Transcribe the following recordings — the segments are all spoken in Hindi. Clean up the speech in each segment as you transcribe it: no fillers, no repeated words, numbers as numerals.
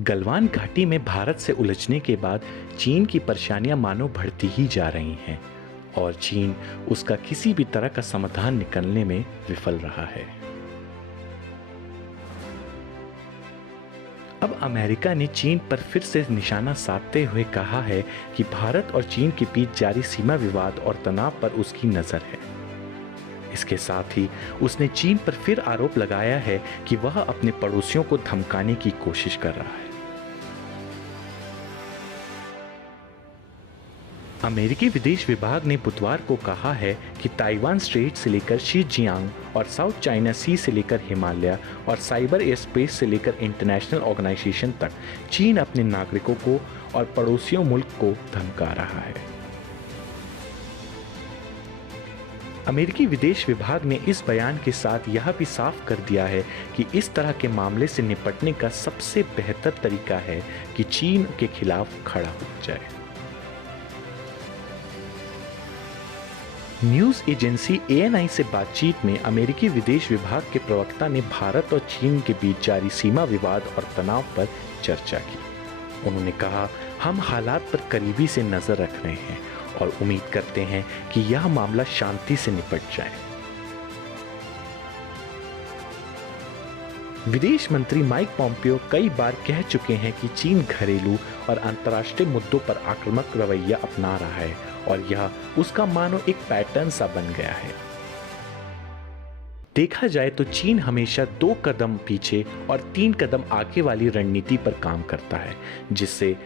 गलवान घाटी में भारत से उलझने के बाद चीन की परेशानियां मानो बढ़ती ही जा रही हैं और चीन उसका किसी भी तरह का समाधान निकालने में विफल रहा है। अब अमेरिका ने चीन पर फिर से निशाना साधते हुए कहा है कि भारत और चीन के बीच जारी सीमा विवाद और तनाव पर उसकी नजर है। इसके साथ ही उसने चीन पर फिर आरोप लगाया है कि वह अपने पड़ोसियों को धमकाने की कोशिश कर रहा है। अमेरिकी विदेश विभाग ने बुधवार को कहा है कि ताइवान स्ट्रेट से लेकर शीनजियांग और साउथ चाइना सी से लेकर हिमालय और साइबर एयरस्पेस से लेकर इंटरनेशनल ऑर्गेनाइजेशन तक चीन अपने नागरिकों को और पड़ोसियों मुल्क को धमका रहा है। अमेरिकी विदेश विभाग ने इस बयान के साथ यह भी साफ कर दिया है कि इस तरह के मामले से निपटने का सबसे बेहतर तरीका है कि चीन के खिलाफ खड़ा हो जाए। न्यूज एजेंसी ANI से बातचीत में अमेरिकी विदेश विभाग के प्रवक्ता ने भारत और चीन के बीच जारी सीमा विवाद और तनाव पर चर्चा की। उन्होंने कहा, हम हालात पर करीबी से नजर रख रहे हैं और उम्मीद करते हैं कि यह मामला शांति से निपट जाए। विदेश मंत्री माइक पॉम्पियो कई बार कह चुके हैं कि चीन घरेलू और अंतर्राष्ट्रीय मुद्दों पर आक्रामक रवैया अपना रहा है और यह उसका मानो एक पैटर्न सा बन गया है। देखा जाए तो चीन हमेशा 2 कदम पीछे और 3 कदम आगे वाली रणनीति पर काम करता है, जिससे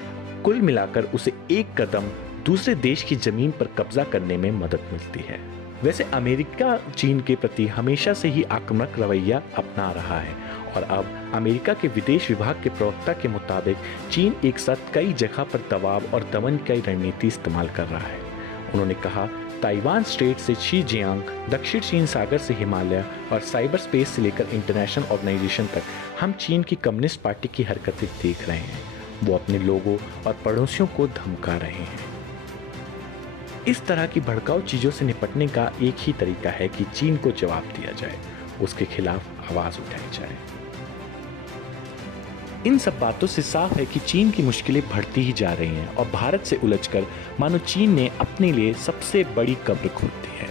कुल मिलाकर उसे 1 कदम दूसरे देश की जमीन पर कब्जा करने में मदद मिलती है। वैसे अमेरिका चीन के प्रति हमेशा से ही आक्रामक रवैया अपना रहा है और अब अमेरिका के विदेश विभाग के प्रवक्ता के मुताबिक चीन एक साथ कई जगह पर दबाव और दमन की रणनीति इस्तेमाल कर रहा है। उन्होंने कहा, ताइवान स्ट्रेट से शीनजियांग, दक्षिण चीन सागर से हिमालय और साइबर स्पेस से लेकर इंटरनेशनल ऑर्गेनाइजेशन तक हम चीन की कम्युनिस्ट पार्टी की हरकतें देख रहे हैं। वो अपने लोगों और पड़ोसियों को धमका रहे हैं। इस तरह की भड़काऊ चीजों से निपटने का एक ही तरीका है कि चीन को जवाब दिया जाए, उसके खिलाफ आवाज उठाई जाए। इन सब बातों से साफ है कि चीन की मुश्किलें बढ़ती ही जा रही हैं और भारत से उलझकर मानो चीन ने अपने लिए सबसे बड़ी कब्र खोद दी है।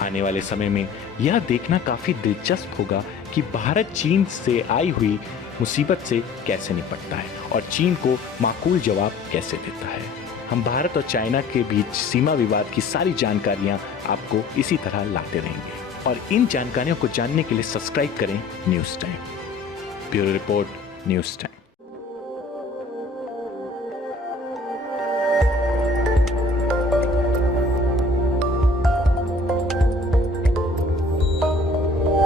आने वाले समय में यह देखना काफी दिलचस्प होगा कि भारत चीन से आई हुई मुसीबत से कैसे निपटता है और चीन को माकूल जवाब कैसे देता है। हम भारत और चाइना के बीच सीमा विवाद की सारी जानकारियां आपको इसी तरह लाते रहेंगे और इन जानकारियों को जानने के लिए सब्सक्राइब करें news time. Bureau report, news time.